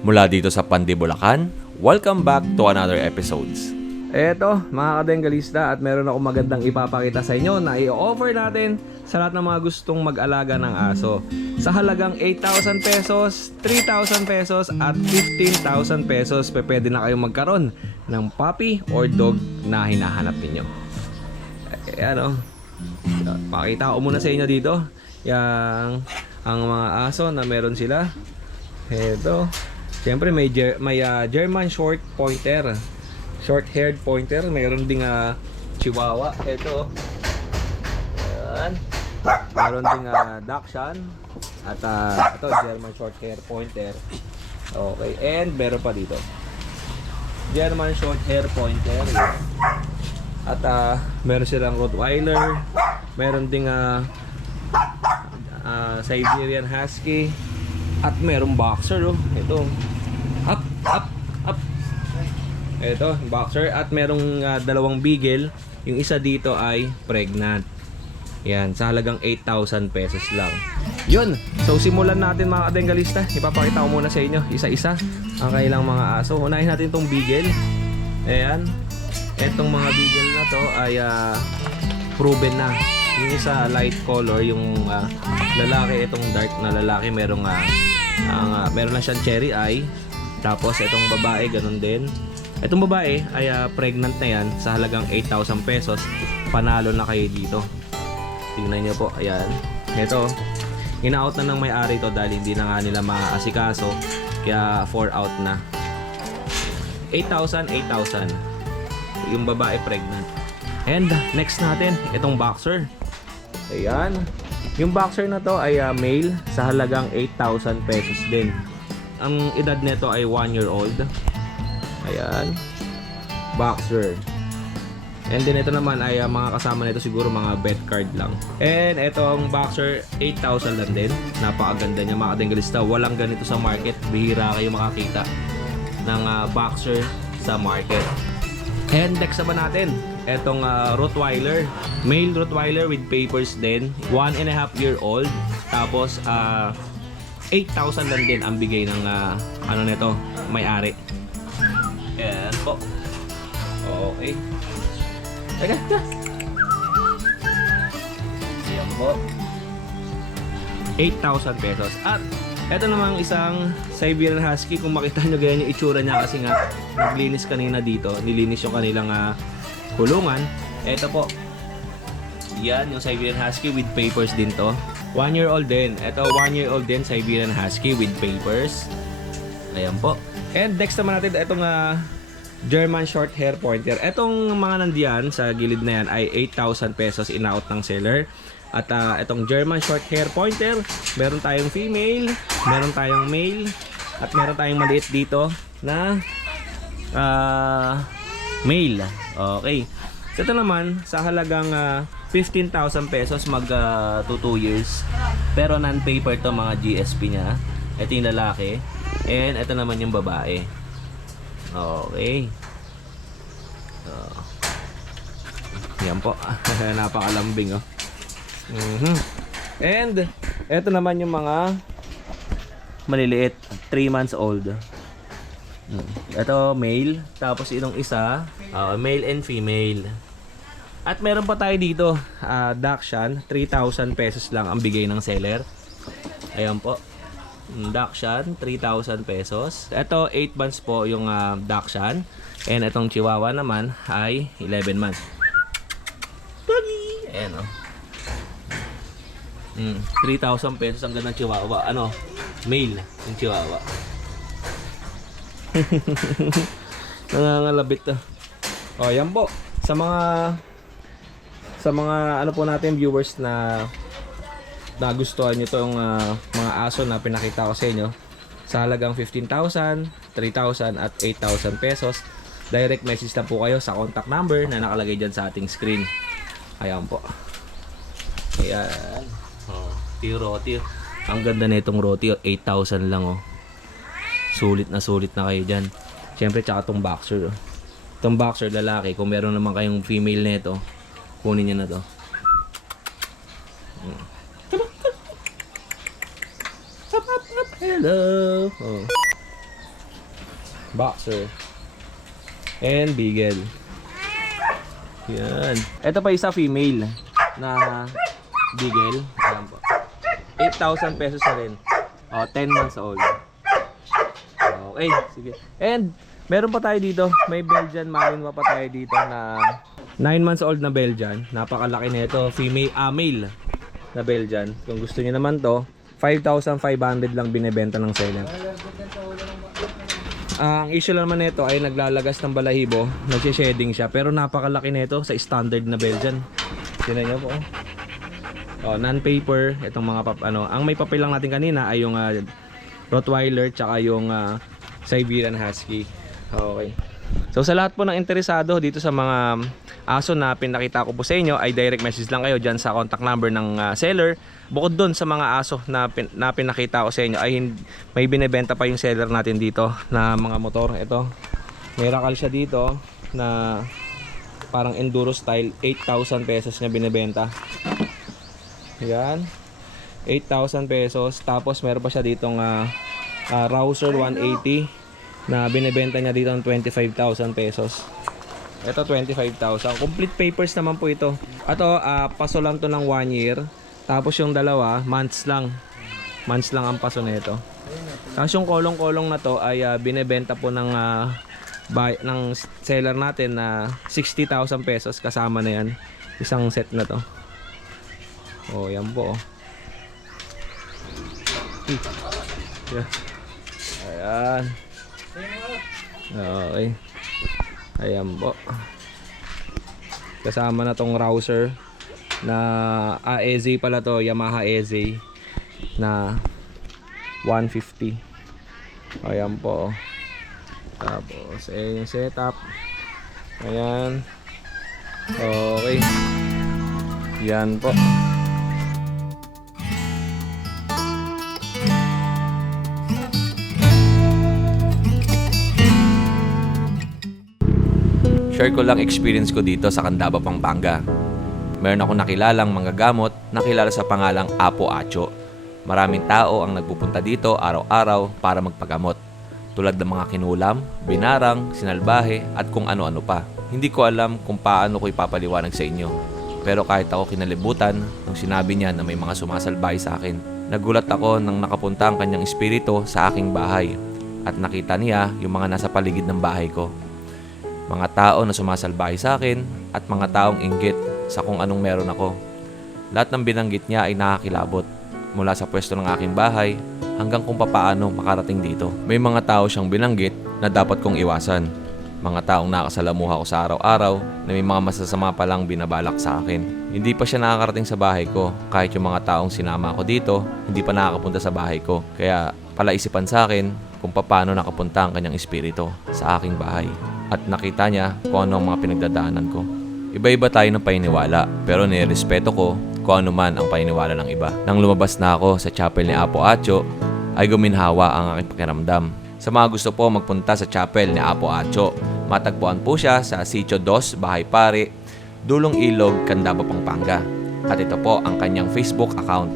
Mula dito sa Pandi, Bulacan, welcome back to another episodes. Eto mga kadenggalista, at meron akong magandang ipapakita sa inyo na i-offer natin sa lahat ng mga gustong mag-alaga ng aso. Sa halagang 8,000 pesos, 3,000 pesos at 15,000 pesos, pwede na kayong magkaroon ng puppy or dog na hinahanap ninyo. Ayan o, pakita ko muna sa inyo dito ang mga aso na meron sila. Eto, siyempre may German short pointer, short-haired pointer, mayroon ding chihuahua. Ito. Ayan. Mayroon ding Dachshund at ito German short-haired pointer. Okay, and meron pa dito German short-haired pointer. At meron silang Rottweiler, meron ding Siberian Husky, at merong boxer. Ito. Up. Ito, boxer, at merong dalawang beagle. Yung isa dito ay pregnant. Yan, sa halagang 8,000 pesos lang. Yun, so simulan natin mga kadenggalista. Ipapakita ko muna sa inyo isa-isa ang kailang mga aso. Unahin natin itong beagle. Ayan, etong mga beagle na to ay proven na. Yung isa light color, yung lalaki, itong dark na lalaki, meron na siyang cherry eye. Tapos itong babae ganun din. Itong babae ay pregnant na yan, sa halagang 8,000 pesos. Panalo na kayo dito. Tingnan nyo po, ayan. Ito, in-out na ng may-ari to dahil hindi na nga nila maaasikaso. Kaya 4 out na. 8,000. Yung babae pregnant. And next natin, itong boxer. Ayan. Yung boxer na to ay male, sa halagang 8,000 pesos din. Ang edad nito ay 1 year old. Ayan, boxer. And then ito naman ay mga kasama nito siguro mga vet card lang. And itong boxer, 8,000 lang din. Napakaganda niya mga kadenggalista. Walang ganito sa market. Bihira kayo makakita ng boxer sa market. And next naman natin, itong Rottweiler. Male Rottweiler with papers din. 1.5 year old. Tapos 8,000 lang din ang bigay ng ano nito, may-ari. Ayan po. Okay. Teka. Ayan po. 8,000 pesos. At eto namang isang Siberian Husky. Kung makita nyo ganyan yung itsura niya, kasi nga naglinis kanina dito. Nilinis yung kanilang kulungan. Eto po. Yan yung Siberian Husky with papers din to. 1 year old din. Eto 1 year old din Siberian Husky with papers. Ayan po. And next naman natin itong German short hair pointer. Itong mga nandiyan sa gilid na yan ay 8,000 pesos in-out ng seller. At itong German short hair pointer, meron tayong female, meron tayong male, at meron tayong maliit dito na male. Okay. Ito naman sa halagang 15,000 pesos mag 2 years. Pero non-paper to, mga GSP niya. Ito yung lalaki. And ito naman yung babae. Okay. Yan po. Napakalambing oh. And ito naman yung mga maliliit, 3 months old. Ito male. Tapos itong isa male and female. At meron pa tayo dito Dachshund, 3,000 pesos lang ang bigay ng seller. Ayan po, Dachshund, 3,000 pesos. Ito 8 months po yung Dachshund. And itong Chihuahua naman ay 11 months. Doggy! Ayan o. 3,000 pesos ang gandang Chihuahua. Ano? Male yung Chihuahua. Nangangalabit to. O yan po. Sa mga ano po natin viewers na nagustuhan nyo itong mga aso na pinakita ko sa inyo, sa halagang 15,000, 3,000 at 8,000 pesos, direct message na po kayo sa contact number na nakalagay dyan sa ating screen. Ayan po. Ayan. Roti. Ang ganda na itong roti. 8,000 lang oh. Sulit na kayo dyan. Siyempre tsaka itong boxer oh. Itong boxer lalaki, kung meron naman kayong female nito, kunin nyo na to. Hello. Oh. Boxer. And Beagle. Yan. Ito pa isa female na Beagle. Ayan po. 8,000 pesos na rin. 10 months old. Okay, sige. And meron pa tayo dito. May Belgian Malinois pa tayo dito na 9 months old na Belgian. Napakalaki nito. Female, male na Belgian. Kung gusto niyo naman to, 5,500 lang binebenta ng seller. Ang issue lang naman nito ay naglalagas ng balahibo, nagsi-shedding siya, pero napakalaki nito sa standard na Belgian. Tingnan niyo po. Non-paper, itong mga ang may papel lang natin kanina ay yung Rottweiler tsaka yung Siberian Husky. Okay. So sa lahat po ng interesado dito sa mga aso na pinakita ko po sa inyo, ay direct message lang kayo dyan sa contact number ng seller. Bukod dun sa mga aso na pinakita ko sa inyo, ay may binebenta pa yung seller natin dito na mga motor. Ito, Miracle siya dito na parang enduro style. 8,000 pesos niya binebenta. Yan, 8,000 pesos. Tapos meron pa siya ditong Rouser 180 na binebenta niya dito ng 25,000 pesos. Ito 25,000. Complete papers naman po ito. Ito paso lang to ng 1 year. Tapos yung dalawa months lang. Months lang ang paso nito. Tapos yung kolong-kolong na to ay binebenta po ng seller natin na 60,000 pesos kasama na yan. Isang set na to. Oh, yan po. Ayan. Okay. Ayan po. Kasama na tong Rouser na EZ pala to, Yamaha EZ na 150. Ayan po. Tapos yung setup. Ayan. Okay. Yan po. Share ko lang experience ko dito sa Candaba, Pampanga. Meron akong nakilalang manggagamot na kilala sa pangalang Apo Acho. Maraming tao ang nagpupunta dito araw-araw para magpagamot. Tulad ng mga kinulam, binarang, sinalbahe at kung ano-ano pa. Hindi ko alam kung paano ko ipapaliwanag sa inyo. Pero kahit ako kinalibutan nung sinabi niya na may mga sumasalbahe sa akin. Nagulat ako nang nakapunta ang kanyang espiritu sa aking bahay at nakita niya yung mga nasa paligid ng bahay ko. Mga tao na sumasalbahe sa akin at mga taong inggit sa kung anong meron ako. Lahat ng binanggit niya ay nakakilabot mula sa pwesto ng aking bahay hanggang kung papaano makarating dito. May mga tao siyang binanggit na dapat kong iwasan. Mga taong nakasalamuha ko sa araw-araw na may mga masasama palang binabalak sa akin. Hindi pa siya nakakarating sa bahay ko kahit yung mga taong sinama ko dito hindi pa nakakapunta sa bahay ko. Kaya palaisipan sa akin kung paano nakapunta ang kanyang espiritu sa aking bahay. At nakita niya kung ano ang mga pinagdadaanan ko. Iba-iba tayo ng paniniwala pero nirespeto ko kung ano man ang paniniwala ng iba. Nang lumabas na ako sa chapel ni Apo Acho ay guminhawa ang aking pakiramdam. Sa mga gusto po magpunta sa chapel ni Apo Acho, matagpuan po siya sa Sitio 2, Bahay Pare, Dulong Ilog, Candaba, Pampanga. At ito po ang kanyang Facebook account.